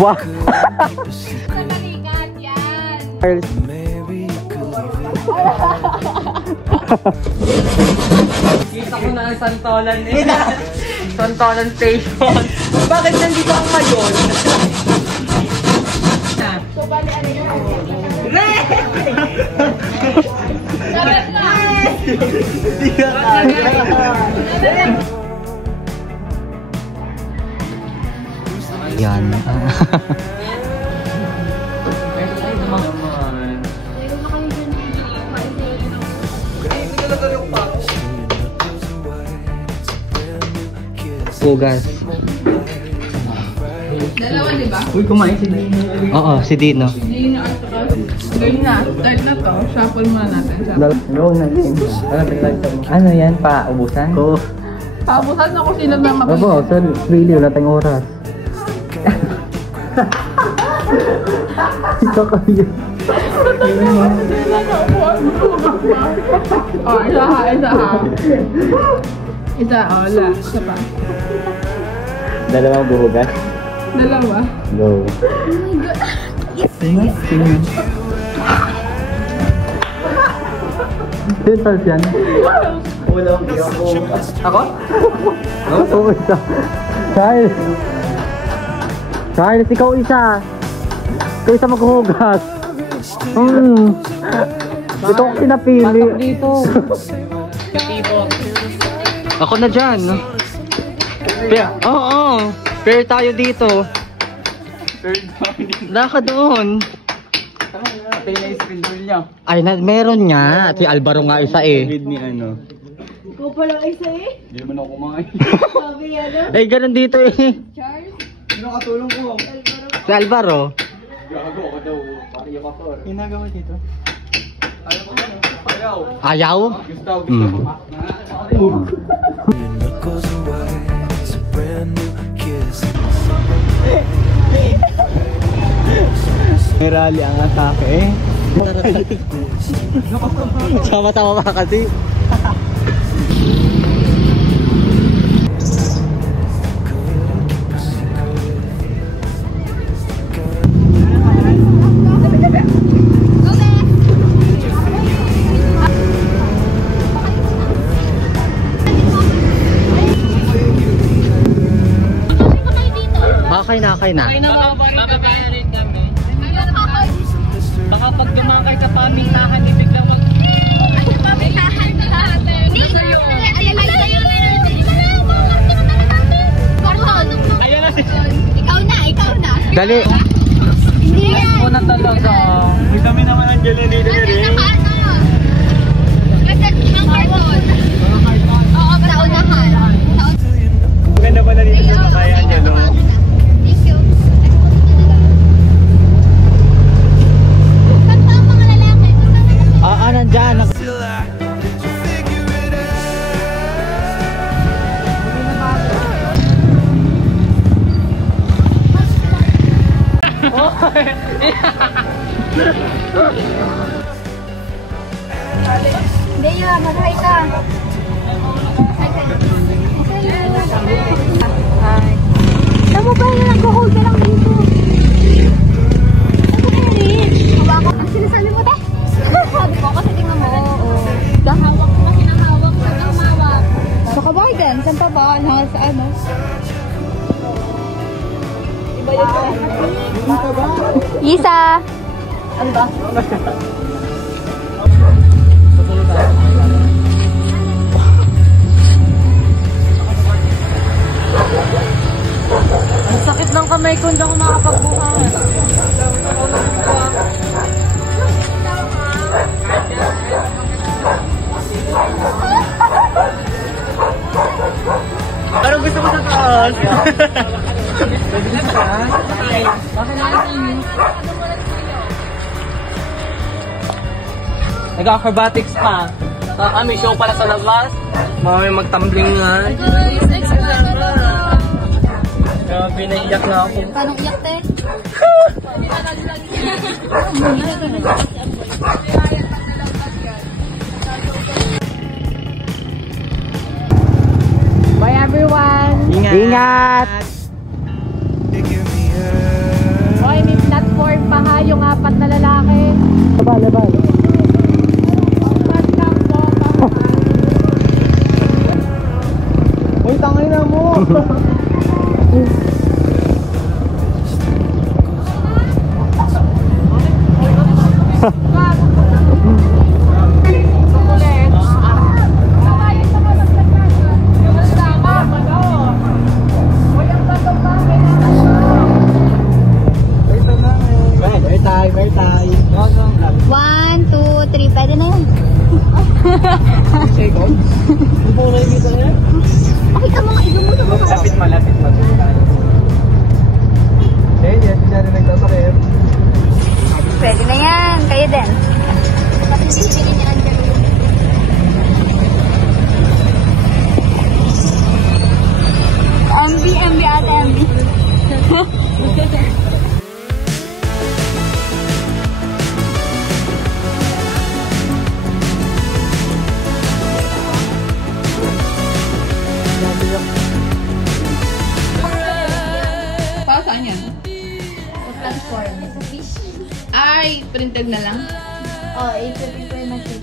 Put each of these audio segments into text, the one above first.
Wow! Nakalikat yan! Kita ko na ang Santolan eh. Santolan Station. Bakit nandito ako ngayon? So, bali, ano yun? Yan. Pugas. Dalawa, di ba? Uy, kumain si Dino. Oo, si Dino. Hindi na ito ka. Gawin na. Start na to. Shuffle muna natin. Go na din. Ano yan pa? Ubusan? Oo. Pabusan ako sila na mabalik. Opo, sir. Really, wala tayong oras. Ito kayo. Oh, isa ha, isa ha. Isa, oh, wala. Isa pa. Dalawang buhugas. Dalawa. Go. Oh my God. Sino? Sino talas yan? Walang ako. Ako? Oo, isa. Charles! Charles, ikaw isa! Ikaw isa maghuhugas! Ito ang pinapili. Dito. Ako na dyan. Oo. Fair tayo dito. Laka doon. Patay na yung spindle niya. Ay, meron nga. Si Alvaro nga isa eh. Read ni ano. Ikaw pala isa eh. Hindi naman ako kumain. Sabi ano? Eh, ganun dito eh. Charles? Sino katulong ko? Si Alvaro. Gago ako daw. Pari ako to. Ginagawa dito? Ayaw ko ano? Ayaw. Ayaw? Gusto. May rally ang atake eh. Sama-tama pa kasi. Kay na. Mababayarin kami. Baka pag dumakay sa pamintahan, ibiglang mag... Ano pamintahan sa atin? Nasa iyo. Ayan na si... Ikaw na. Dali. Hindi yan. Ako na talaga. Kami naman ang galing dito rin. Ang karton. Oo, sa unahan. Maganda pala dito sa kakayan niya, no? Thank you. Saan pa ang mga lalaki? Nandyan. Hindi yun, mag-hi ka. Tama ba yun? Nag-hold ka lang dito. Ang sinasabi mo, te? Sabi ko kasi tingnan mo. Dahawak ko kasi nahawak sa kamawak. Sa kabarden? Saan pa ba? Sa ano? Iba yun ba? Isa! Ano ba? Ang sakit ng kamay ko, hindi ako makapagbukas. Parang gusto ko sa taas. Nag-acrobatics pa. May show pala sa labas. May magtumbling nga. Grabe, naiyak na ako. Paano iyak, te? Bye everyone! Ingat! Hoy, may platform pa ha, yung 4 na lalaki. Labal. Uy, tangay na mo! One, two, three. Pwede na yan. Okay ka mga igo mo sa mga. Lapit mo. Pwede na yan. Kayo din. Tapos sisipinin niya ang dyan. MB ate MB. Para saan yan? Platform. Ay, printed na lang. Oh, i-prepare na siya.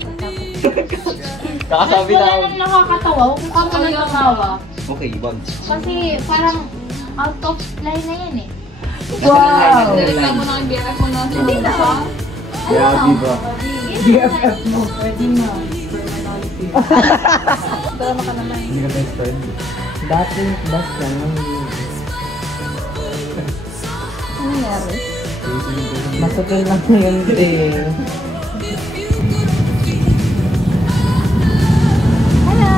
Kakasabi na ako. Wala nang nakakatawa. Kung ako nang tumawa. Okay, wag. Kasi parang out of line na yan eh. Wow! Nilagyan mo na ang BFF mo na. Hindi na. Grabe ba? BFF mo, pwede na. Drama ka naman. Hindi ka best friend. Dati, best lang. Ano nangyari? Masutin lang yun eh. Hello!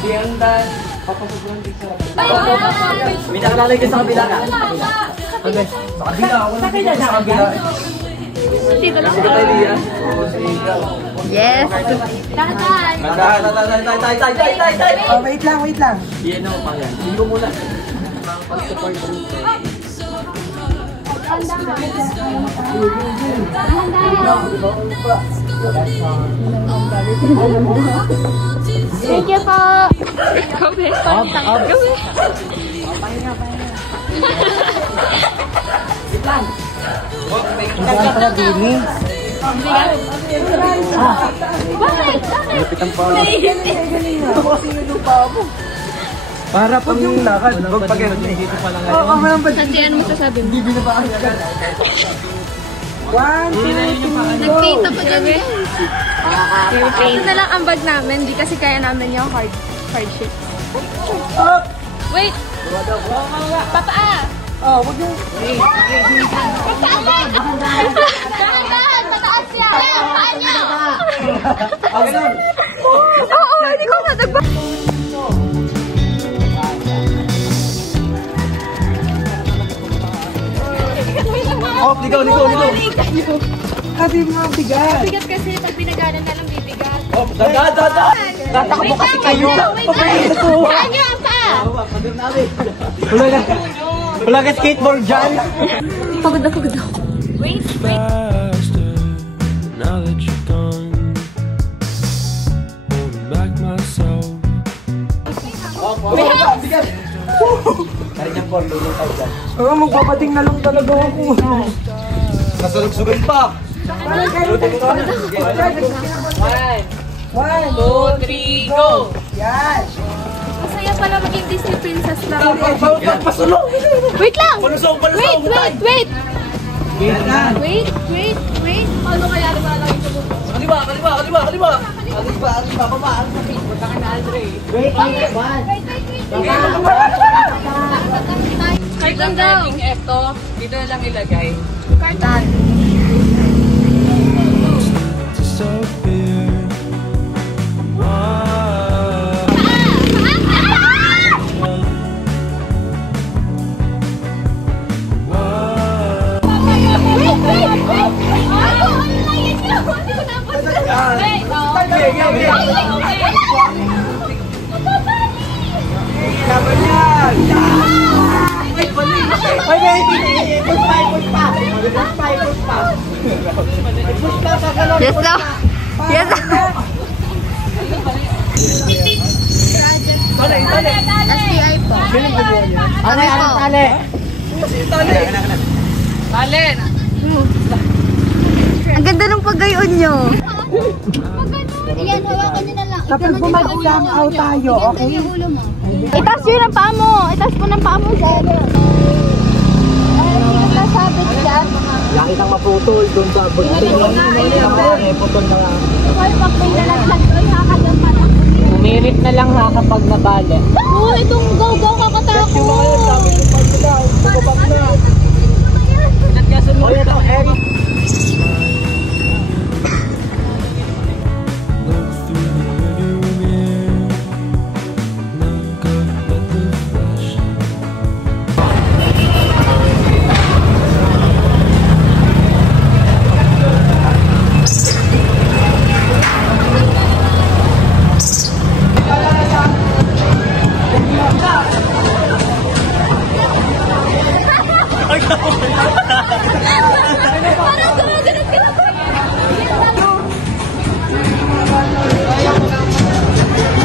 Di ang dan. Papasok lang din sa may nakalalay ka sa kabila ka. Okay. Sa kabila. Wala dito sa kabila. Dito lang. Sige tayo diyan. Yes! Dahan! Tay. Oh, wait lang. Yan o, pa yan. Hindi ko muna. Thank you po! Saan pala dini? Lapit ang pala. Para pag yung lakad, wag pag yan. Dito pa lang ngayon. Saan mo sasabi mo? Nagpita pa kami. Ito na lang ang bag namin. Di kasi kaya namin yung hardship. Wait! Papa! Oh, wag yung... Dahan! Mataas yan! Paan niyo! Okay nun. Oo, hindi ko natagba. Oh, ligaw. Kasi mga bigat. Bigat kasi pag binagalan na lang bibigat. Oh, dagat. Tatakbo kasi kayo. Paan niyo ang paa? Wala ka skateboard dyan. Pagod ako. Wait. Now that you're gone, holding back myself. Bigat. Kaya dyan, Paul, lulong tayo dyan. Oo, magpapating na lang talaga ako. Nasalugsugan pa. 1, 2, 3, go! Yan! Masaya pala maging Disney princess lang. Pasulong! Wait lang! Palusong! Wait! Yan! Wait! Ano kaya naman lang ito mo? Kaliwa! Baba! Punta ka na, Andre. Wait! Kahit ang driving eto, dito na lang ilagay. Kartan. Yes, no. Yes. SBI po. Ano po? Alin! Ang ganda ng paggayon nyo. Iyan, hawakan nyo na lang. Kapag bumagsak out tayo, okay? Yung ulo mo. Itaas yun ang paa mo. Itaas mo ng paa mo, sir. Nasabit dyan. Laki nang maputol doon sa bunting. Putol na lang. Ikaw, pag may nalaglag doon, nakakagaman ako. Umirit na lang ha kapag nabali. Oo, itong go-go kakatako. Oh, yan ang Eric.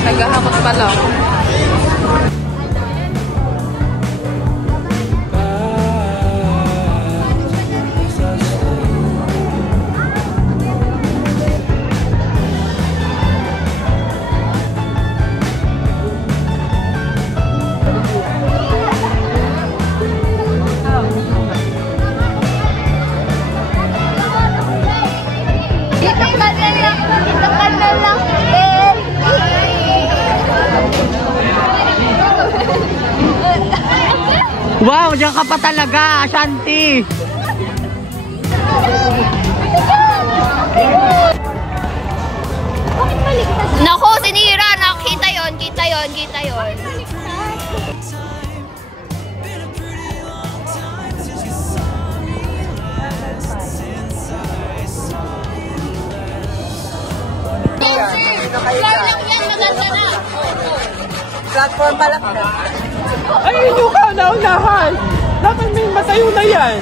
Naghahakot pala. Wow, diyan ka pa talaga, Ashanti! Naku, sinira! Nakita yon. Platform pala. Ay, yung ka, naunahan! Dapat may matayo na yan!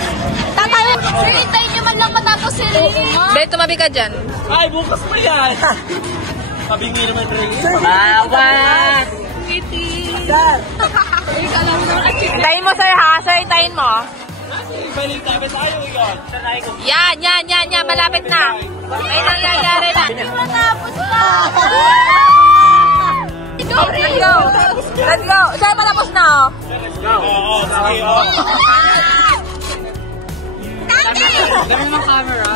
Tatayo! Sir, hintayin nyo man lang matapos si Rin. Bet, tumabi ka dyan. Ay, bukas pa yan! Pabingi naman rin. Bawat! Sir! Hintayin mo, sir, ha? Sir, hintayin mo. Balik tayo yun. Yan. Malapit na. May nangyayari na. Matapos na. Let's go. Sir, malapos na, oh. Let's go. Oo, sige, oo. Dami ng camera.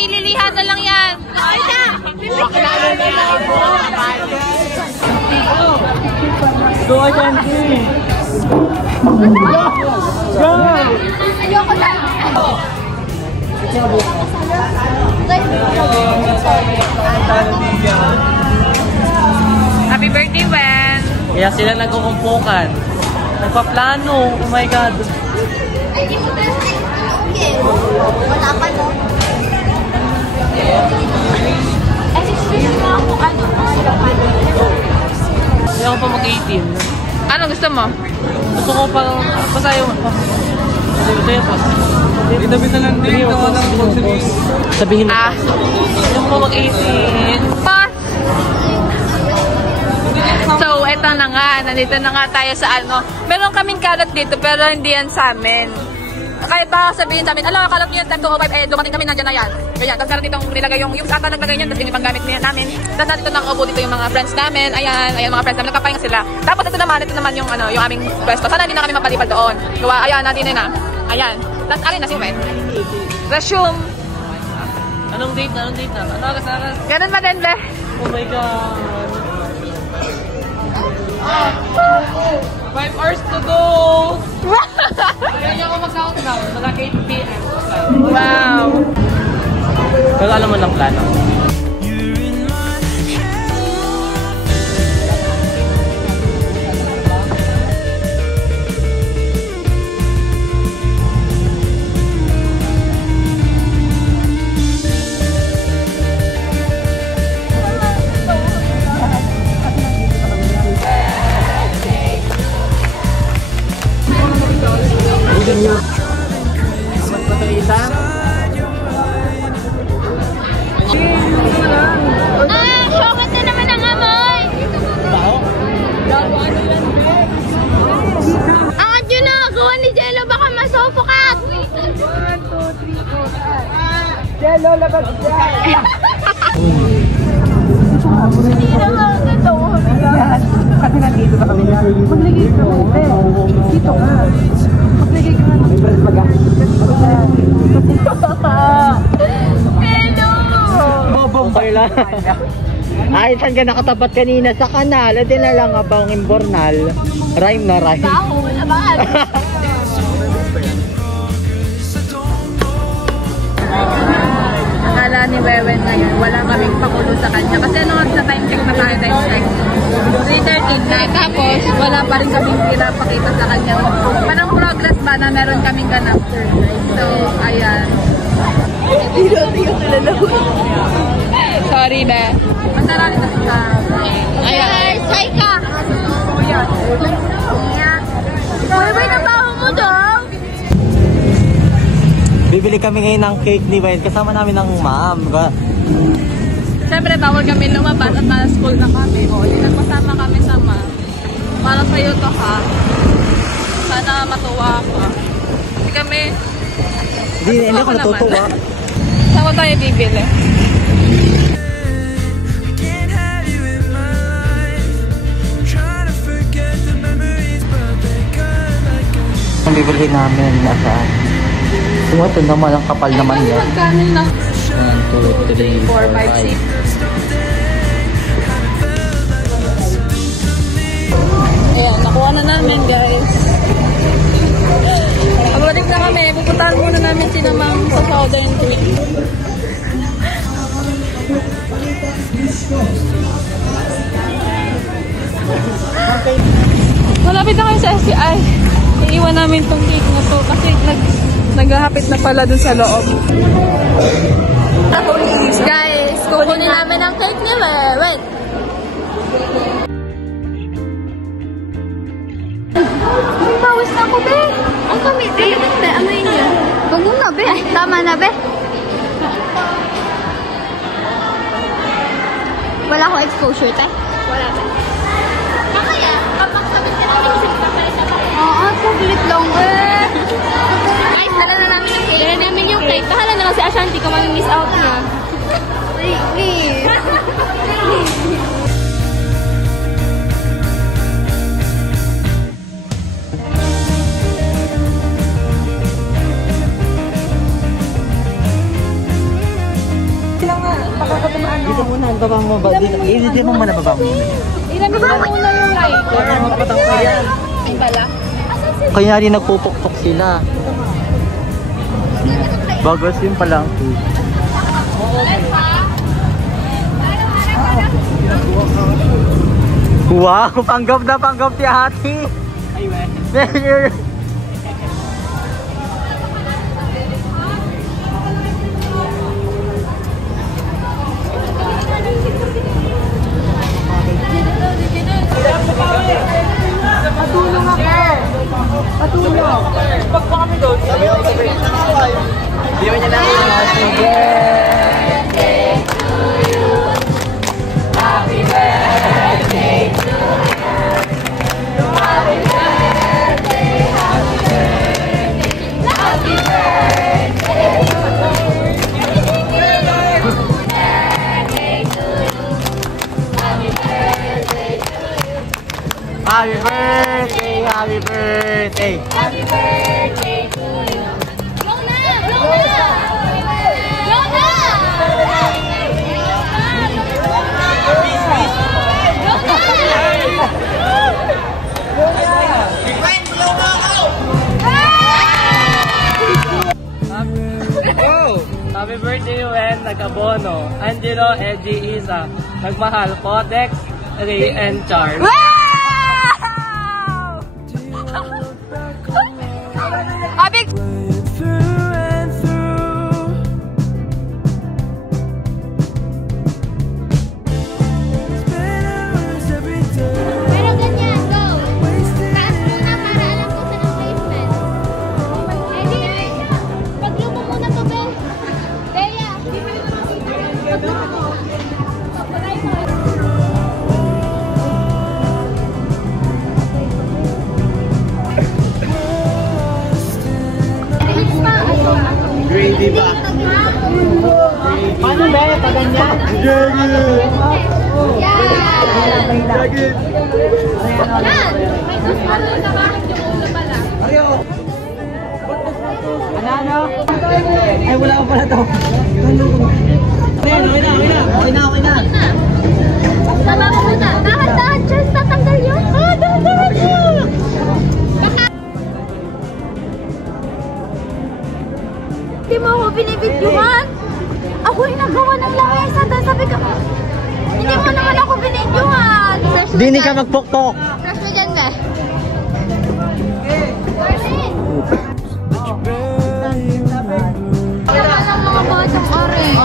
Ililihan na lang yan. Ay na! Go, Ashanti! Go! Ayoko na. Happy birthday, Wen! Kaya sila nagkukumpukan. Nagpaplano. Oh my God. Ay, di mo tayo sa okay. Wala pa no. Hindi ako pa mag-18. Ano gusto mo? Gusto ko pa pasayo mo. Pasayo po. Itabi na lang din. Sabihin mo. Hindi ako pa mag-18. Pass! So, eto na nga. Nandito na nga tayo sa ano. Meron kaming kalat dito pero hindi yan sa amin. Kahit ba sabihin sa amin, alam, kalat nyo yung time 205, eh, dumating kami nandiyan na yan. Ganyan. Tapos meron ditong nilagay yung ata naglagay niyan, tapos yung ibang gamit niya namin. Tapos nandito nakaupo dito yung mga friends namin. Ayan, mga friends namin, nagpapahinga sila. Tapos ito naman yung ano, yung aming pwesto. Sana hindi na kami mapalipad doon. Gawa, ayan, natin na. Ayan. Tapos alin na si Wen. Resume. Anong date na? Ano agas? Ganun ba din, be? Oh my God. 5 hours to go! Kaya niya ako mag-countdown. Mga 8 p.m. Wow. Pero alam mo lang plano. Syokot na naman ang amoy! Angat yun na! Gawa ni Jello, baka masufokat! 1, 2, 3, 4, 5 Jello, labas dyan! Hindi naman ito. Kasi nandito na kami. Maglagay ka mo, dito ka. Maglagay ka mo. Hello! Bobombay lang. Ay, saan ka nakatapat kanina? Sa kanal. At na lang abang imbornal. Rhyme na rhyme. Baho, laban! Akala ni Wewen ngayon, wala kaming pakulo sa kanya. Kasi sa time check na tayo, time check. 3:13 na. Tapos, wala pa rin kaming pinapakita sa kanya. Parang progress ba na meron kaming ganap. So, ayan. Sorry, be. Masara rin sa Ayan! Say ka! Uy, nabaho mo daw! Bibili kami ngayon ng cake ni Wayne. Kasama namin ng ma'am. Siyempre, bawal kami lumabas at nasa school na kami. O, yun ang kasama kami sa ma'am. Para sa'yo to, ha? Sana matuwa ka. Hindi kami... Hindi ako natutuwa. Saan ko tayo bibili? Ang bibili namin nasaan? Kung ito naman, ang kapal naman yan. Magkano na? 1, 2, 3, 4, 5. Ayan, nakuha na namin, guys. Pabalik na kami. Pupuntahan muna namin si Namang sa Southern Queen. Malapit na kami sa SCI. Iiwan namin tong cake na to kasi naghahapit na pala dun sa loob. Guys, kukunin namin ang cake ni Wait! Ay, bawis na ako, be! Ang kamit, be! Amoy niyo. Huwag mo na, be! Ay, tama na, be! Wala akong exposure, te? Wala, be. Kaya, kapag sabit ka namin, isip ka kayo sa bahay. Oo, saglit lang, be! Guys, dala na namin yung cake. Dala namin yung cake. Bahala na lang si Ashanti kung mag-miss out na. Please. Dito muna, ang baba mo ba? Dito mo muna baba mo. Ilamin mo muna yung light. Kaya magpatang ko yan. Ay pala. Kaya rin nagpupuktok sila. Bagos yun pala ang food. Wow! Panggap na panggap si Ate! Ay, Di ba niya na? Sige! Happy birthday to you. Happy birthday, happy birthday, happy birthday to you. Happy birthday to you. Happy birthday! Happy birthday! Happy birthday to you. Go na! Go na! Go na! Happy birthday, Wen, Nagabono, Angelo, Edgy, Isa, Nagmahal, Podex, Ray, and Charm. Wow! Abig! Pero ganyan, go! Taas muna para alam ko saan ang placement. Paglumo muna to, Bel. Bea! Paglumo mo. Pagpalay mo. Grady ba? Paano ba? Pag ganyan? Yan! May gusto sa bakit yung ulo pala. Ano? Ay, wala ko pala to. Okay na. Sama mo muna. Dahan-dahan, just tatanggal yun. Dahan-dahan yun. Hindi mo ako binibidyohan. Ako yung nagawa ng lamesa. Dahil sabi ka, hindi mo naman ako binidyohan. Dini ka magpukpok. Fresh mo dyan, be. Wala lang mga batang orange.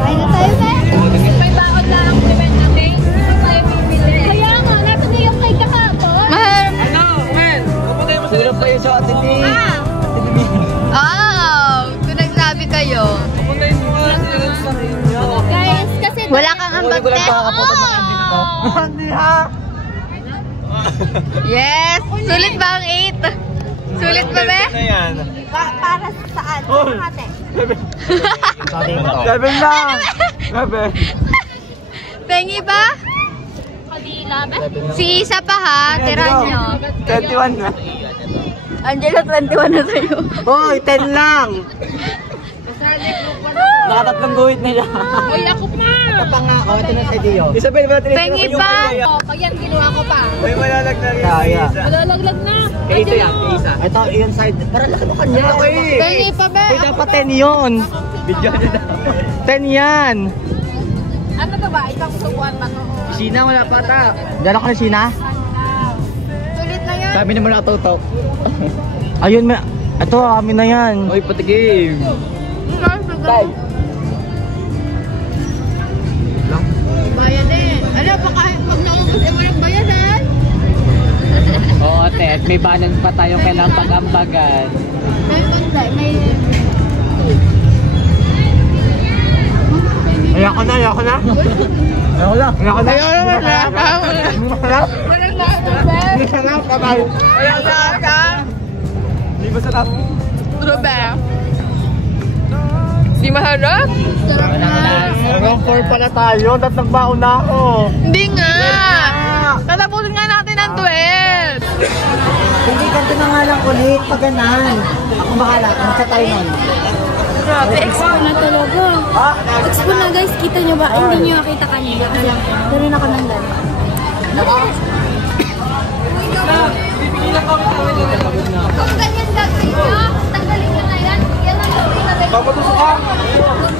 Kain na tayo, be. May baon na ang event natin. Hindi tayo bibili. Kaya nga, natin na yung kay kahapon. Ano, Wen? Kapagay mo sila pa yun sa atin ni... Kung nagsabi kayo. Kapagay mo nga sila rin sa atin. Guys, kasi... Wala kang ambag, te. Hindi ha. Yes! Sulit ba ang 8? Sulit ba, be? Na yan. Para saan? Ate. Seven lang. Seven. Pengi ba? Si Isa pa ha, tira nyo. 21 na. Angela, 21 na sa'yo. Hoy, 10 lang. Nakatatlong guhit na siya. Uy, ako pa! Ito pa nga. O, ito na sa Dio. Isabel, ba natin? Pengi pa? Pag yan, ginawa ko pa. May malalag-lag yung Kaya. isa. Malalaglag na. Kaya ito yan, kaya isa. Ito, iyon side. Para lang mo kanya. Pengi pa, be? Uy, dapat 10 yun. Video nyo na. 10 yan. Ano ka ba? Ikaw subuan pa to. Sina, wala pa ta. Diyan ako na Sina. Sulit na yan. Sabi naman natutok. Ayun, may... Ito, amin na yan. Uy, pati game. Bayanin. Ano, baka pag naubos, mo nagbayanan. Oo, Ted. May balance pa tayo kailangang pag-ambagan. May banda, may... Ayoko na. Ayoko na. Di ba sarap? Robert. Di maharap? Sarap na. Hanggang 4 pala tayo. Dapat nagbaon na ako. Hindi nga. Tatapusin nga natin ang 12. Hindi, ganito na nga lang ulit. Paganan. Ako bahala. Ano sa tayo nun? Grabe, expo na talaga. Expo na guys, kita nyo ba? Hindi nyo nakita kanina. Ganun ako nang dala. Kung ganyan gagawin nyo, tanggalin nyo na yan. Yan ang gawin na rin. Papatusok ka. Huwag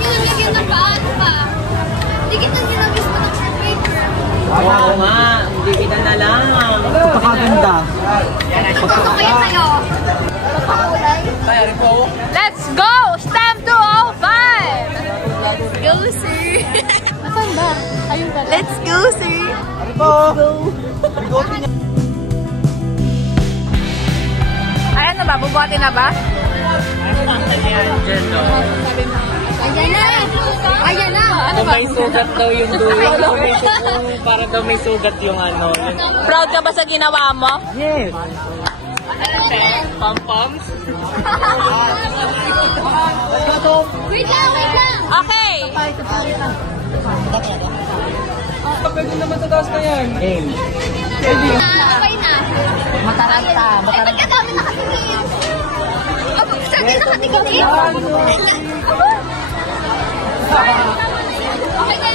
nyo nilagyan ng paano pa. Dikitan nyo lang mismo ng paper. Oo nga. Hindi kita na lang. Napakaganda. Ano kayo sa'yo? Papakulay? Let's go! Stamp 205! Let's go, sir. Ayan na ba? Bubuhatin na ba? Ayan na. Ayan na. Ano ba? May sugat daw yung dulo. Para daw may sugat yung ano. Proud ka ba sa ginawa mo? Yes. Pom-poms? Wait lang. Okay. Pwede naman sa taas na yan. Game. Okay na. Mataranta. Ay, ba't kadami nakatingin? Aba, saan din nakatingin? Okay na.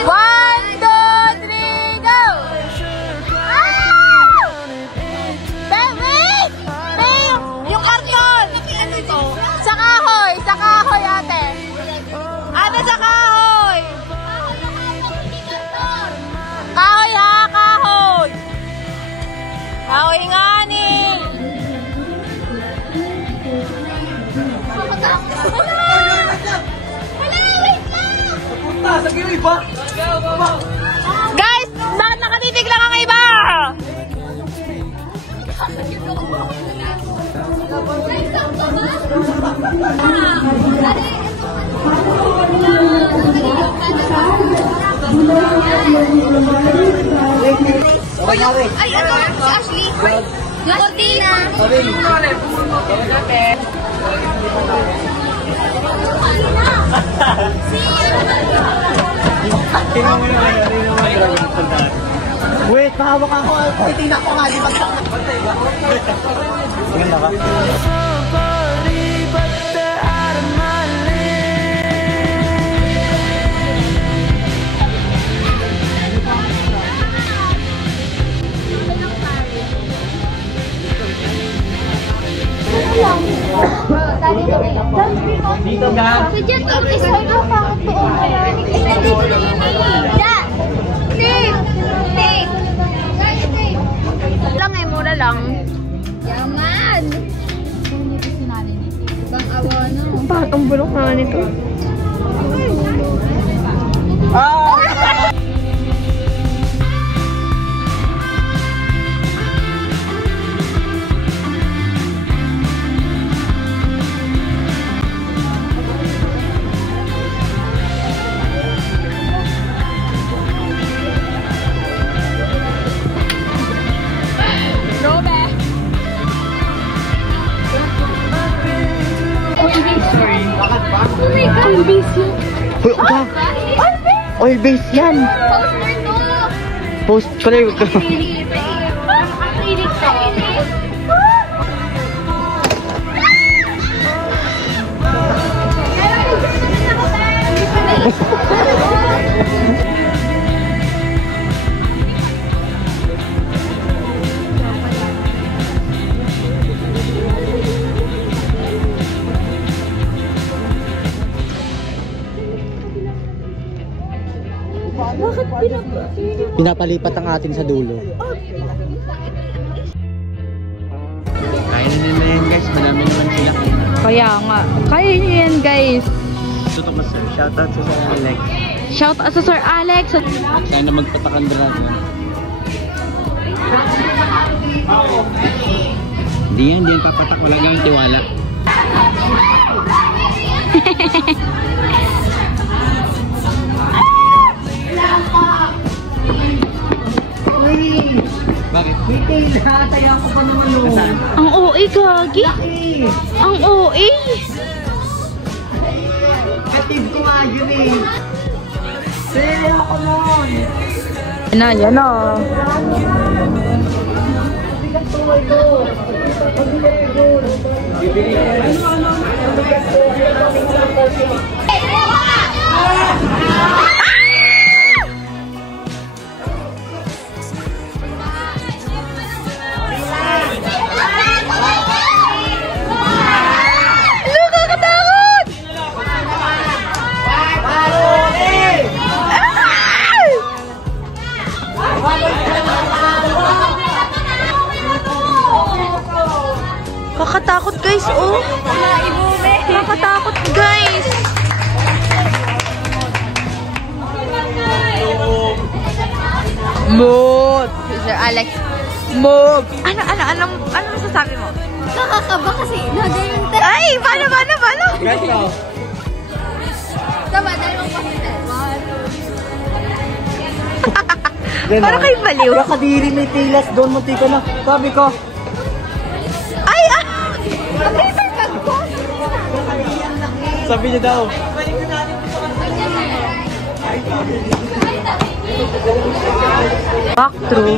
1, 2, 3, go! Ah! Wait! Yung karton! Ano ito? Sa kahoy! Sa kahoy, ate! Ate, sa kahoy! Kahoy ha! Kahoy! Kahoy nga ni! Sa gilid ba? Guys! Bakit nakatitig lang ang iba? Ay, ano? Si Ashley. Yung cortina. Wait, mahawak ako. Titina ko nga. Di ba? Ganda ba? Dito ka? Sadya, tortis ko ito. Bakit doon? Dito na yun eh. Dad! Tape! Tape! Guys, tape! Lang eh, mura lang. Yaman! Bang awa na. Patong bulok na nito. Oil base yan. Poster to! Post pala yung... Pilit ka. Pinapalipat ang atin sa dulo. Kainin nila yan guys, marami naman sila. Kaya nga. Kaya niyo yan, guys. Tutok na sir, shoutout sa Sir Alex. Shout out sa Sir Alex. Sana magpatakan dragon. Hindi yan papatak, wala kang tiwala. Bakit? Taya ko pa naman yun. Ang OA, gagi. Ang OA. Katib ko nga yun eh. Sere ako nun. Yan na. Kakatakot guys, oh. Kakatakot guys. Mood! Sir Alex. Mood! Ano masasabi mo? Nakakaba kasi. Nagayon tayo. Ay! Paano? Ganto. Tama, dalawang pastel. Para kayo baliw. Kaya kadiri may tilas doon, munti ka na. Sabi ko. Ay! Paper bag ko. Sabi niya daw. Walk through.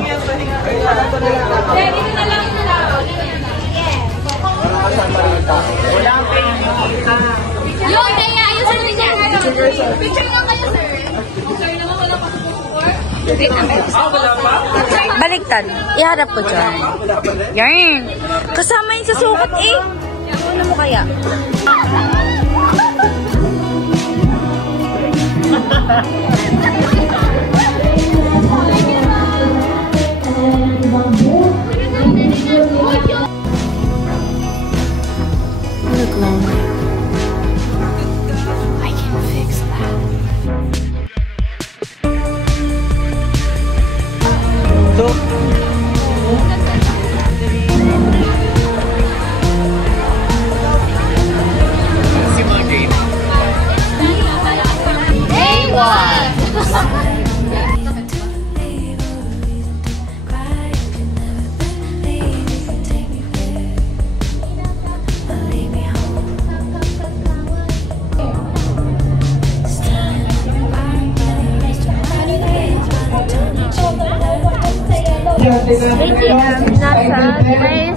Yung kaya, ayusin mo niya. Picture lang kayo, sir. Sir, naman wala pa Baliktad. Iharap ko dyan. Yan. Kasama yung sa sukat eh. Ano mo kaya? So,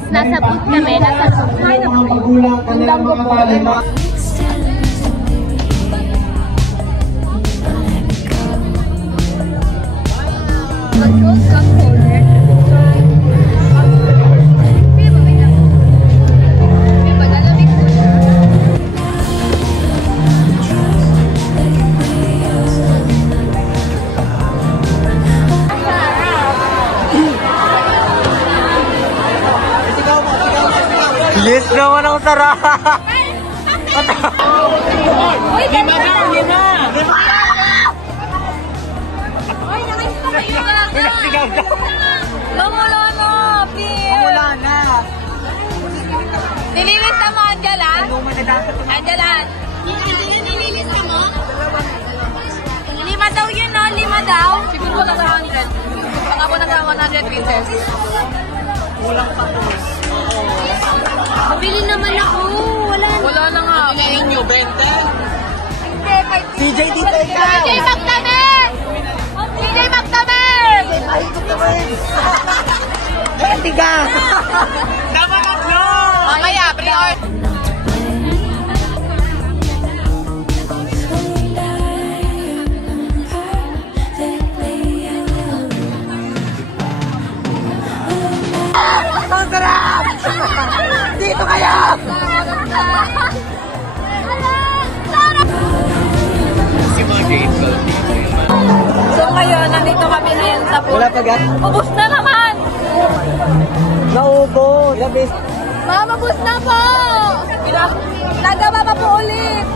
Nasa booth kami. Nasa magulang kanilang mga kalima. Yes naman ang sarap! Lima daw! Pinasigaw daw! Wala na, Pia. Wala na! Nililista mo, Angela? Angela. Nililis ka mo? 5 daw yun, no? 5 daw. Siguro wala sa 100. Pag ako nag 100 pieces. Kulang pa to. Mabili naman ako. Wala na nga. Pinayin nyo, 20? Hindi, kay CJ, dito ikaw! CJ Magdamer! CJ Magdamer! Mahigop naman! Kaya tiga! Tama na, Flo! Mamaya, pre-order. Ang sarap! Dito kayo! So ngayon, nandito kami na yan sa pool. Wala pa gan? Ubus na naman! Naubo! Labis! Mamabus na po! Nagaba pa po ulit!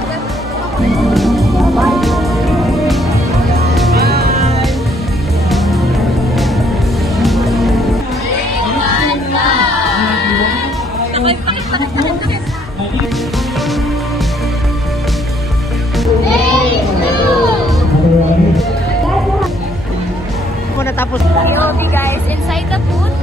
Muna tapos. Okay guys, inside the booth.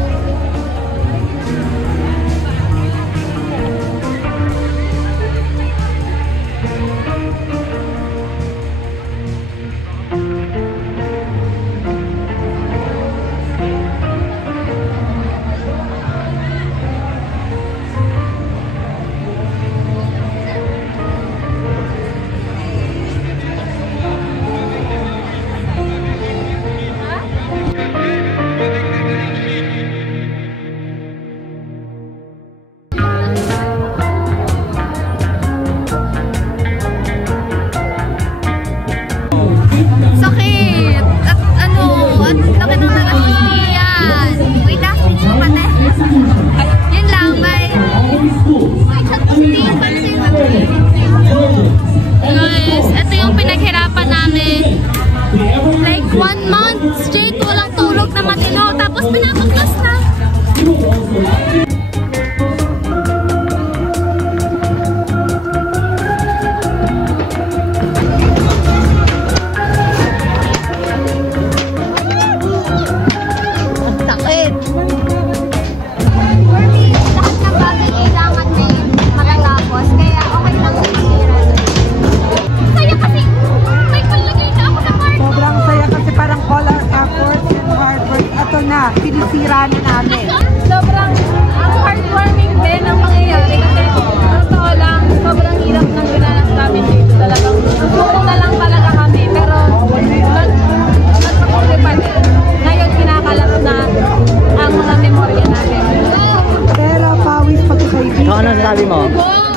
sabi mo?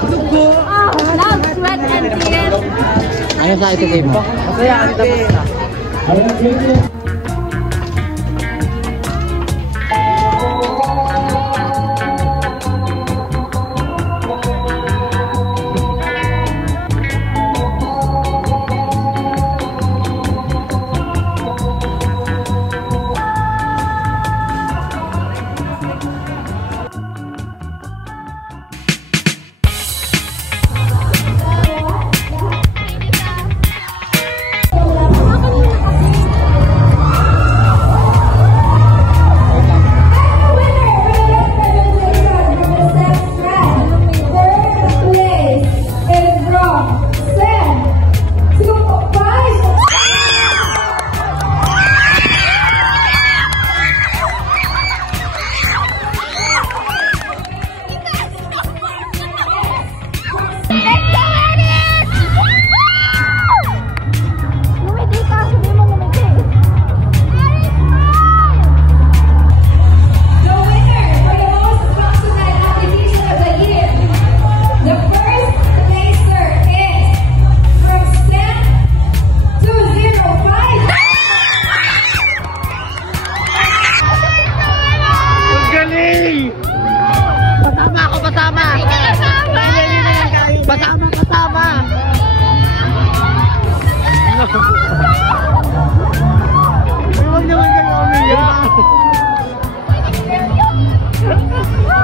Dugo. Love, sweat, and tears. Ano sa ito mo? Masaya kami tapos na.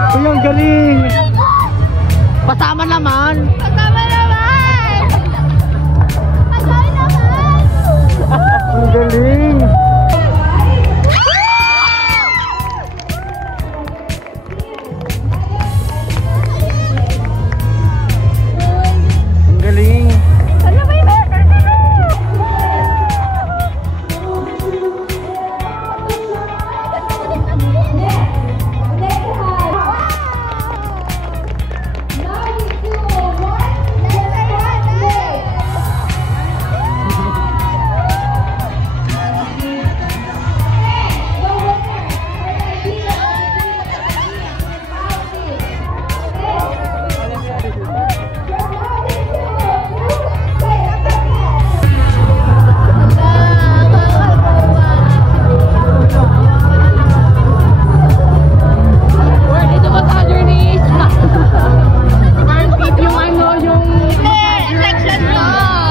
Uy, ang galing! Pasama naman! Kasama naman! Kasama naman! Ang galing! Ang galing! Ano ba yung better na?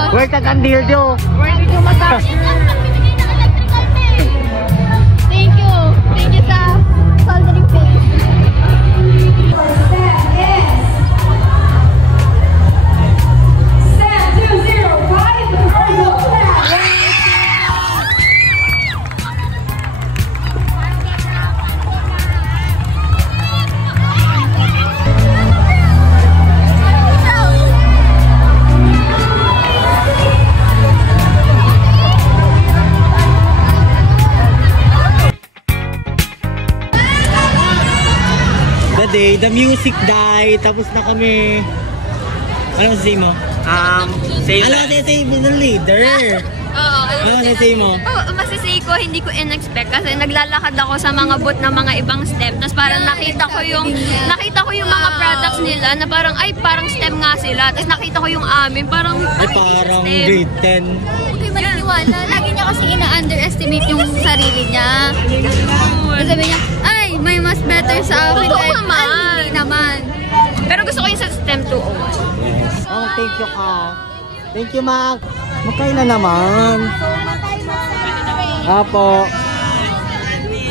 Where's the candildo? Thank you sa soldering face. The music died, tapos na kami. Ano say mo? Say Ano say mo ng leader? Oo. Ano say mo? Masasay ko, hindi ko in-expect kasi naglalakad ako sa mga booth ng mga ibang STEM. Tapos parang nakita ko yung mga products nila na parang, ay, parang STEM nga sila. Tapos nakita ko yung amin, parang, Ay, parang grade 10. Okay, maniniwala. Lagi niya kasi ina-underestimate yung sarili niya. Tapos sabi niya, ay, may mas better sa akin. Oo naman. Hindi naman. Pero gusto ko yung sa STEM 201. Yes. Oh, thank you ka. Thank you, Mac. Magkain na naman. Apo.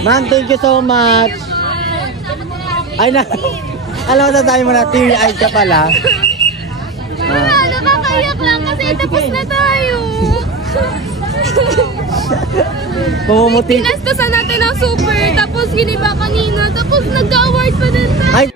Ma'am, thank you so much. Ay na. Alam mo, tayo mo na, teary-eyed ka pala. Nakakaiyak lang kasi tapos na tayo. Pumumuti. Pinastasan natin ang super, tapos giniba kanina, tapos nag-award pa din tayo. Ay!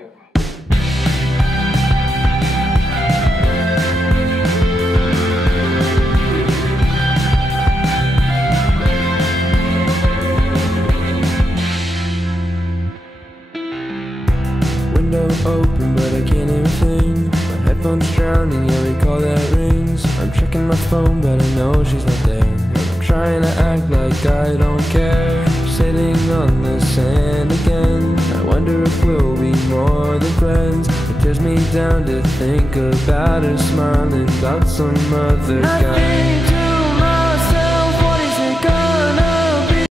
Window open, but I can't hear a thing. My headphones drowning, every call that rings. I'm checking my phone, but I know she's not there. I'm trying to act like I don't care. Sitting on the sand again. I wonder if we'll be more than friends. tears me down to think about her smiling about some other guy.